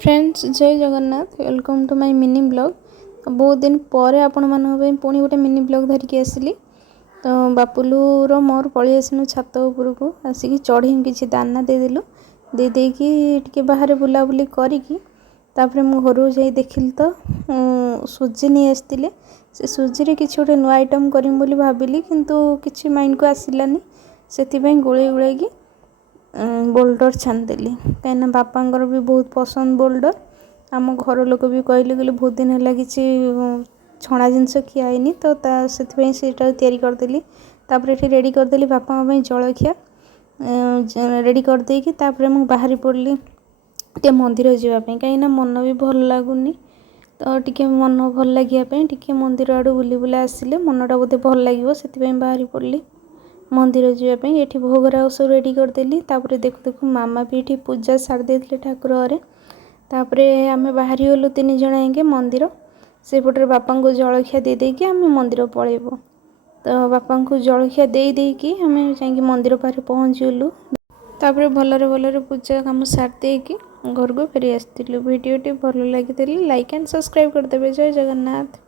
Friends जय Jagannath welcome to my mini blog. बहुत दिन पर आपण मानक पुणी गोटे मिनी ब्लॉग धरिकी आसली। तो बापुलूर मोर पलि आसनु छात उपरको आसिक चढ़ी किसी दाना देदेलु देदेकी बाहर बुलाबुली करिकी तापर मु घर जाई देखिली तो सुजी नहीं आसते से सुजी किसी गोटे नुआ आइटम करम बोली भाविली किंतु किसी माइंड को आसलानी से गोले गुड़ाई बोल्डर छानिदेली कहीं बापांगर भी बहुत पसंद बोल्डर। आम घर लोक भी कहले कहले बहुत दिन है किसी छणा जिनस खियानी तो से तैयारी करदेली। तापर ये रेडी करदेली बापा जलखिया रेडी करदेकी मुझे बाहरी पड़ली टे मंदिर जावाई कहीं मन भी भल लगुनि तो टी मन भल लगे टी मंदिर आड़ बुली बुला आसिले मनटा बोधे भल लगे से बाहरी पड़ली मंदिर जावाई। ये भोगराग सब रेडी करदेली तापर देखु देखु मामा भी ये पूजा सारी देते ठाकुर घरे। तापर आम बाहरी गलु तीन जन आएंगे मंदिर सेपटे बापा को जलखिया दे देकी आम मंदिर पलैबू। तो बापा को जलखिया दे देकी आम जा मंदिर पाखे पहुँच गलु। तापर भलरे भलरे पूजा काम सारी देकी घर को फेरी आसलु। वीडियोटी भल लगी लाइक एंड सब्सक्राइब करदेवे। जय जगन्नाथ।